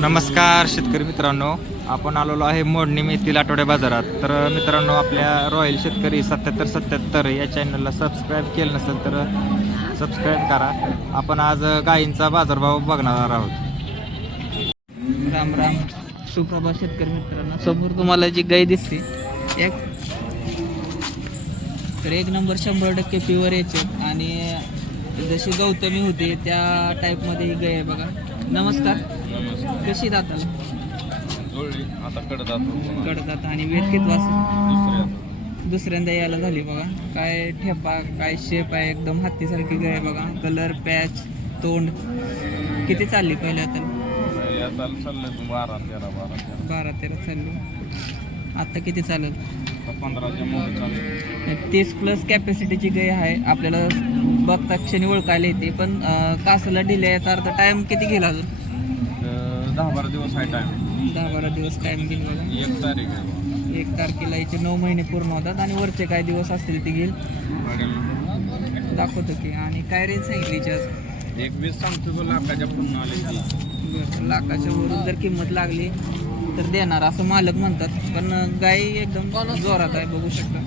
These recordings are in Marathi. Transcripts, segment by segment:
नमस्कार शेतकरी मित्रांनो. आपण आलेलो आहे मोडणी मेथील आठवड्या बाजारात. तर मित्रांनो आपल्या रॉयल शेतकरी सत्याहत्तर सत्याहत्तर या चॅनलला सबस्क्राईब केलं नसेल तर सबस्क्राईब करा. आपण आज गायींचा बाजारभाव बघणार आहोत. राम राम. सुप्रभा शेतकरी मित्रांनो. समोर तुम्हाला जी गाय दिसते एक तर एक नंबर शंभर टक्के प्युअर याचे आणि जशी गौतमी होती त्या टाईपमध्ये ही गाय आहे बघा. नमस्कार. नमस्कार. कशी दाताला आता कडतात कडतात आणि वेट किती वाजता दुसऱ्यांदा यायला झाली बघा. काय ठेपा काय शेप आहे एकदम हत्तीसारखी गाय आहे बघा. कलर पॅच तोंड. किती चालली पहिले आता बारा तेरा बारा तेरा. बारा तेरा चालली. आता किती चालत पंधराच्या मध्ये चालू. तीस प्लस कॅपॅसिटीची गाय आहे. आपल्याला बघता क्षणी ओळखायला येते. पण अं, कासाला डिले याचा अर्थ टाइम किती गेला अजून? दहा बारा दिवस आहे टाइम दहा बारा दिवस टाइम घेईल बघा. एक तारीख आहे. एक तारखेला याचे नऊ महिने पूर्ण होतात आणि वरचे काय दिवस असतील ते घेईल. दाखवतो की. आणि काय रेंज सांगितली याची आज एक वीस सांगतो तो लाखाच्या पुन्हा आले बरं, लाखाच्या वरून जर किंमत लागली तर देणार असं मालक म्हणतात. पण गाय एकदम जोरात आहे बघू शकता.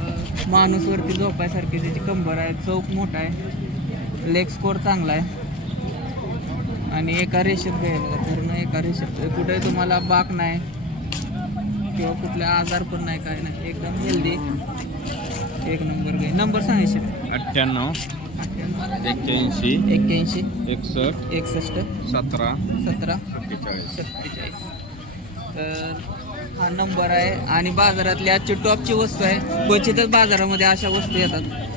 अं, माणूस वरती झोपायसारखी त्याची कंबर आहे चौक मोठा आहे. लेग स्कोर चांगला आहे. आणि एका रेषेत बघा पूर्ण एका रेषेत. कुठे तुम्हाला बाक नाही किंवा कुठले आजार पण नाही काय नाही. एकदम हेल्दी एक नंबर गाय नंबर सांगायचे अठ्ठ्याण्णव एक्क्याऐंशी एक्क्याऐंशी. एकसष्ट एकसष्ट. सतरा सतरा. सत्तेचाळीस. सत्तेचाळीस. तर हा नंबर आहे. आणि बाजारातली आजची टॉपची वस्तू आहे. क्वचितच बाजारामध्ये अशा वस्तू येतात.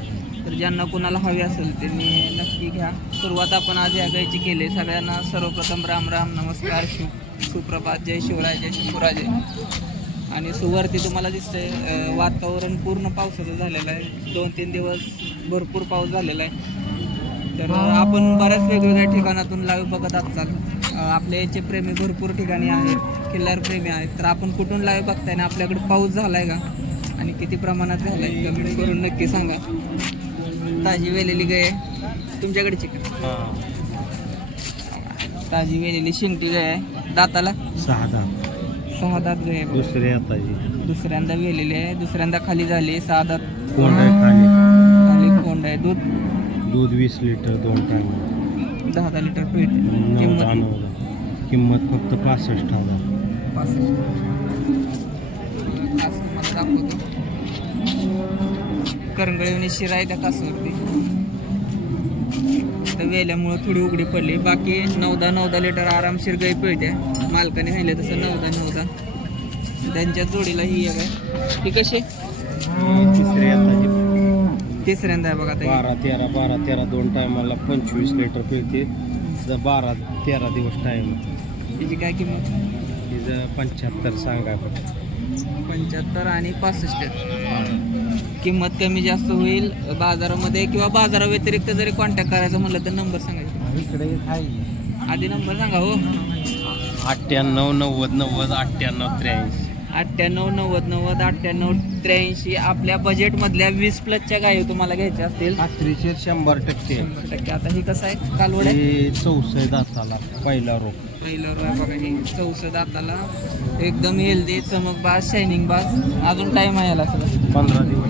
तर ज्यांना कोणाला हवी असेल त्यांनी नक्की घ्या. सुरुवात आपण आज या गायची केली. सगळ्यांना सर्वप्रथम राम राम नमस्कार शु सुप्रभात. जय शिवराय जय शिवराजे. आणि सुवरती तुम्हाला दिसतंय वातावरण पूर्ण पावसाचं झालेलं आहे. दोन तीन दिवस भरपूर पाऊस झालेला आहे. तर आपण बऱ्याच वेगवेगळ्या ठिकाणातून लाईव्ह बघत असतात आपले आपल्या याचे प्रेमी भरपूर ठिकाणी आहेत. किल्लार प्रेमी आहेत. तर आपण कुठून लाईव्ह बघताय ना आपल्याकडे पाऊस झाला आहे का? आणि किती प्रमाणात झाला आहे कमेंट करून नक्की सांगा. ताजी वेलेली गाय आहे. तुमच्याकडची का? ताजी वेलेली शिंगटी गाय आहे? दाताला? सहा दात. सहा दात गाय आहे. दुसरे आता दुसऱ्यांदा वेलेली आहे दुसऱ्यांदा खाली झाली सहा दात. कोंड आहे खाली. खाली कोंड आहे. दूध? दूध वीस लिटर दोन टाइम दहा दहा लिटर नऊ किंमत? फक्त पासष्ट हजार. आज तुम्हाला दाखवतो. करंगळीवणी शिरा आहे त्या कासवरती. तर वेल्यामुळं थोडी उघडी पडली. बाकी नऊदा नऊदा लिटर आरामशीर गाई पिळते मालकाने सांगितलं तसं नऊदा नऊदा. त्यांच्या जोडीला ही आहे. ती कशी? तिसऱ्यांदा आहे बघा. बारा तेरा बारा तेरा दोन टायमाला पंचवीस लिटर पिळते. बारा तेरा दिवस टाइम तिची काय किंमत? तिचं पंच्याहत्तर सांगा. पंच्याहत्तर आणि पासष्ट. किंमत कमी जास्त होईल बाजारामध्ये किंवा बाजाराव्यतिरिक्त जरी कॉन्टॅक्ट करायचं म्हणलं तर नंबर सांगायचा. इकडे आधी नंबर सांगा हो. अठ्ठ्याण्णव नव्वद नव्वद अठ्ठ्याण्णव त्र्याऐंशी. अठ्ठ्याण्णव नव्वद नव्वद अठ्ठ्याण्णव त्र्याऐंशी आपल्या बजेटमधल्या वीस प्लसच्या गायी तुम्हाला घ्यायच्या असतील. खात्रीशीर शंभर टक्के. शंभर टक्के. आता ही कसं आहे? कालवड आहे? हे चौसष्ट दाताला पहिला रोग. पहिलं रोय बघा ही. चौसष्ट दाताला. एकदम हेल्दी चमक बाज शायनिंग बाज. अजून टाईम आहे याला सगळं. पंधरा दिवस.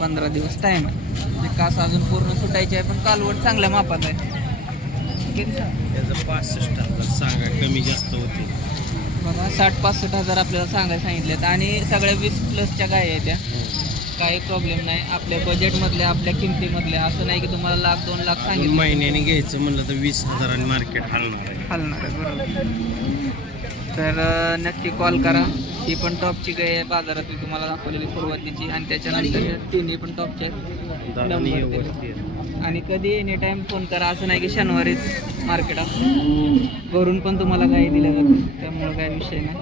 पंधरा दिवस टाईम आहे. म्हणजे कास अजून पूर्ण सुटायची आहे पण कालवड चांगल्या मापात आहे. किती? त्याचं पासष्ट सांगा कमी जास्त होते. बघा साठ पासष्ट हजार आपल्याला सांगायला सांगितलेत. आणि सगळ्या वीस प्लसच्या गाय आहेत त्या. काही प्रॉब्लेम नाही. आपल्या बजेटमधल्या आपल्या किमतीमधल्या असं नाही की तुम्हाला लाख दोन लाख सांगितलं. महिन्याने घ्यायचं म्हणलं तर वीस हजारांनी मार्केट हलणार आहे. हलणार आहे बरोबर. तर नक्की कॉल करा. ही पण टॉपची गाय आहे. बाजारात मी तुम्हाला दाखवलेली सुरुवातीची. आणि त्याच्यानंतर तिन्ही पण टॉपच्या आहेत. आणि कधी एनी टाईम फोन करा. असं नाही की शनिवारीच मार्केट असतं घरून पण तुम्हाला गाई दिल्या जातात. त्यामुळं काय विषय नाही.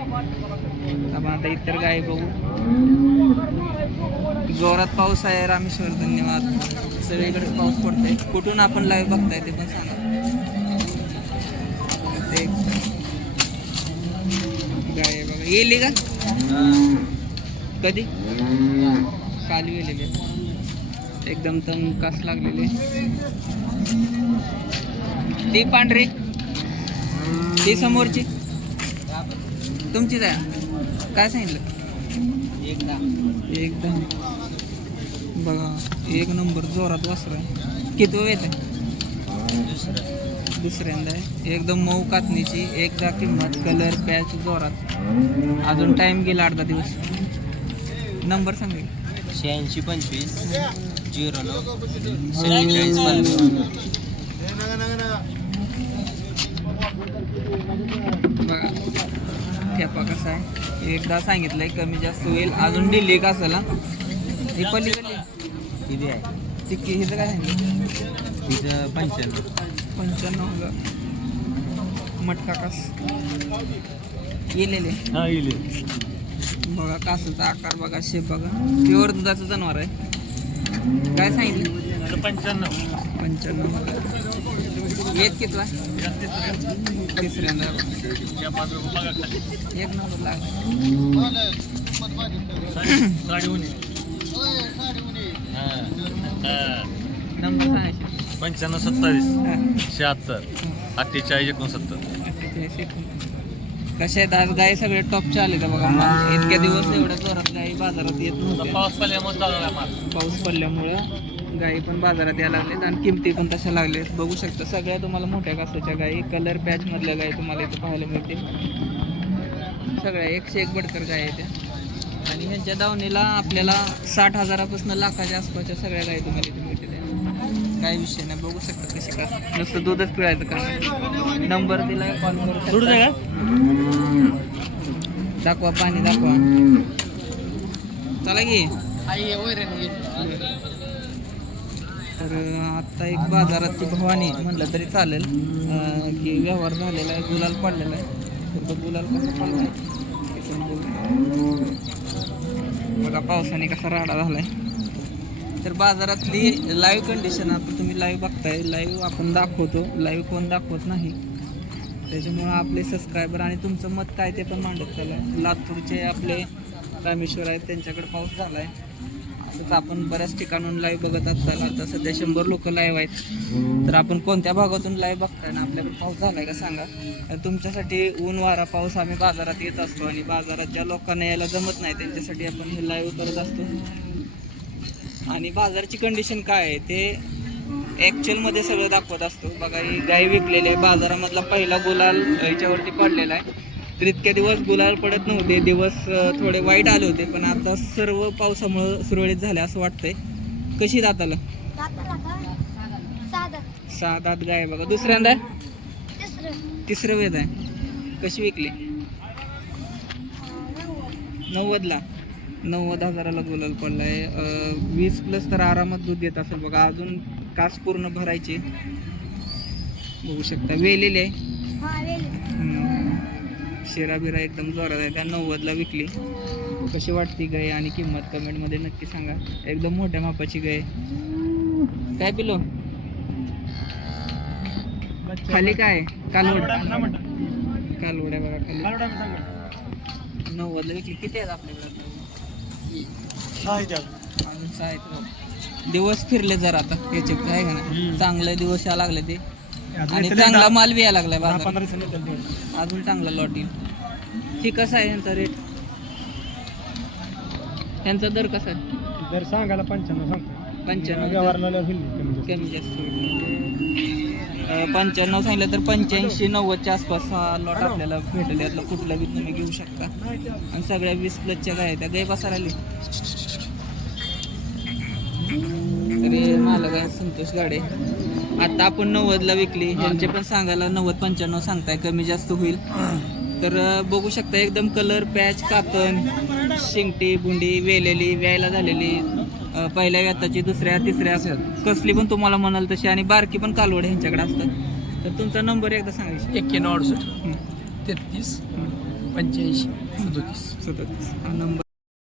आपण आता इतर गाई बघू. जोरात पाऊस आहे. रामेश्वर धन्यवाद. सगळीकडेच पाऊस पडतोय. कुठून आपण लाईव्ह बघताय ते पण सांगा. येईल का? कधी? काल गेलेले. एकदम तंग कास लागलेले. ती पांढरी? ती समोरची? तुमचीच आहे? काय सांगितलं? एकदा एकदम बघा एक नंबर जोरात वासर. आहे किती वेळ आहे दुसऱ्यांदा आहे. एकदम मऊ कातणीची एकदा किंमत कलर पॅच जोरात. अजून टाइम गेला अर्धा दिवस. नंबर सांगेल. शहाऐंशी पंचवीस झिरो नऊ. सत्तेचाळीस बघा. ठेपा कसा आहे. एकदा सांगितलंय कमी जास्त होईल. अजून डिले का असेल हा? ही पलीकडली. किती आहे. ती हिचं काय सांगितलं? तिथं पंच्याण्णव. पंच्याण्णव हजार. मटका कास. गेलेले हा येईल बघा कासाचा आकार बघा शेप बघा. प्युअर दुधाचं जनावर आहे. काय सांगितलं? पंच्याण्णव. पंच्याण्णव हजार. येत कितवा? तिसऱ्यांदा. एक नंबर लाग नंबर सांगायचे. पंच्याण्णव सत्तावीस. शहात्तर अठ्ठेचाळीस एकोणसत्तर अठ्ठेचाळीस एकोणतीस. कसे आहेत आज गाय सगळे टॉपच्या आले बघा माल. इतक्या दिवस एवढ्या जोरात गाई बाजारात येत नव्हत्या पाऊस पडल्यामुळे चालू आहे माल पाऊस पडल्यामुळं गाई पण बाजारात यायला लागलेत आणि किमती पण तशा लागलेत बघू शकता सगळ्या तुम्हाला मोठ्या कासाच्या गाई कलर पॅच मधल्या गाई तुम्हाला इथं पाहायला मिळतील सगळ्या एकशे एक बडकर गाय आहेत त्या. आणि ह्यांच्या दावणीला आपल्याला साठ हजारापासून लाखाच्या आसपासच्या सगळ्या गाई तुम्हाला इथे मिळतील काय विषय नाही बघू शकता कशी का नुसतं दूधच पिळायचं काम नंबर दिलाय कॉल करू शकता. दाखवा पाणी दाखवा. चला की. तर आत्ता एक बाजारात ती भवानी म्हणलं तरी चालेल की व्यवहार झालेला आहे गुलाल पडलेला आहे. तर तो गुलाल कसा पडला आहे बघू. बघा पावसाने कसा राडा झालाय. तर बाजारातली लाईव्ह कंडिशन आता तुम्ही लाईव्ह बघताय. लाईव्ह आपण दाखवतो. लाईव्ह कोण दाखवत नाही. त्याच्यामुळं आपले सबस्क्रायबर आणि तुमचं मत काय ते पण मांडत चालू लातूरचे आपले रामेश्वर आहेत त्यांच्याकडे पाऊस झाला आहे असंच आपण बऱ्याच ठिकाणून लाईव्ह बघत असताना आता सध्या शंभर लोक लाईव्ह आहेत. तर आपण कोणत्या भागातून लाईव्ह बघताय ना? आपल्याकडे पाऊस झाला आहे का सांगा. तर तुमच्यासाठी ऊन वारा पाऊस आम्ही बाजारात येत असतो आणि बाजारात ज्या लोकांना यायला जमत नाही त्यांच्यासाठी आपण हे लाईव्ह करत असतो. आणि बाजाराची कंडिशन काय आहे ते ॲक्च्युअलमध्ये सगळं दाखवत असतो. बघा ही गाय विकलेली आहे. बाजारामधला पहिला गुलाल याच्यावरती पडलेला आहे. तर इतक्या दिवस गुलाल पडत नव्हते. दिवस थोडे वाईट आले होते पण आता सर्व पावसामुळं सुरळीत झाले असं वाटतंय. कशी दाताला? आलं सहा दात गाय आहे बघा. दुसऱ्यांदा? तिसरं वेद आहे. कशी विकली? नव्वदला. नव्वद हजाराला गुलाल पडला आहे वीस प्लस तर आरामात दूध देत असेल बघा. अजून कास पूर्ण भरायची. बघू शकता. वेलेली. हा. शिरा बिरा एकदम जोरात आहे. त्या नव्वदला विकली. कशी वाटते गाय आणि किंमत कमेंटमध्ये नक्की सांगा. एकदम मोठ्या मापाची गाय काय पिलो? खाली काय? कालवड. कालवड आहे बघा खाली. नव्वदला विकली. किती आहेत आपल्याकडे अजून सहा आहेत बघ. दिवस फिरले जरा आता याचे आहे का ना चांगले दिवस या लागले ते. आणि चांगला माल बी यायला लागलाय बाजारात. अजून चांगला लॉट येईल. ही कसं आहे यांचा रेट यांचा दर कसा आहे? जर सांगायला पंच्याण्णव सांगतो. पंच्याण्णव कमी जास्त. कमी जास्त. होईल. पंच्याण्णव सांगितलं तर पंच्याऐंशी नव्वदच्या आसपास लॉट आपल्याला भेटेल. यातलं कुठला बी तुम्ही घेऊ शकता. आणि सगळ्या वीस प्लसच्या गाय. त्या गाय बसायला आली तरी मालक आहे. संतोष गाडे. आता आपण नव्वदला विकली. यांचे पण सांगायला नव्वद पंच्याण्णव सांगताय. कमी जास्त होईल. तर बघू शकता. एकदम कलर पॅच कातन शिंगटी बुंडी वेलेली व्यायला झालेली. अं, पहिल्या व्याताची दुसऱ्या तिसऱ्या कसली पण तुम्हाला म्हणाल तशी आणि बारकी पण कालवड ह्यांच्याकडे असतात. तर तुमचा नंबर एकदा सांगायचा एक्क्याण्णव अडुसष्ट तेहतीस पंच्याऐंशी सदोतीस. सतत हा नंबर.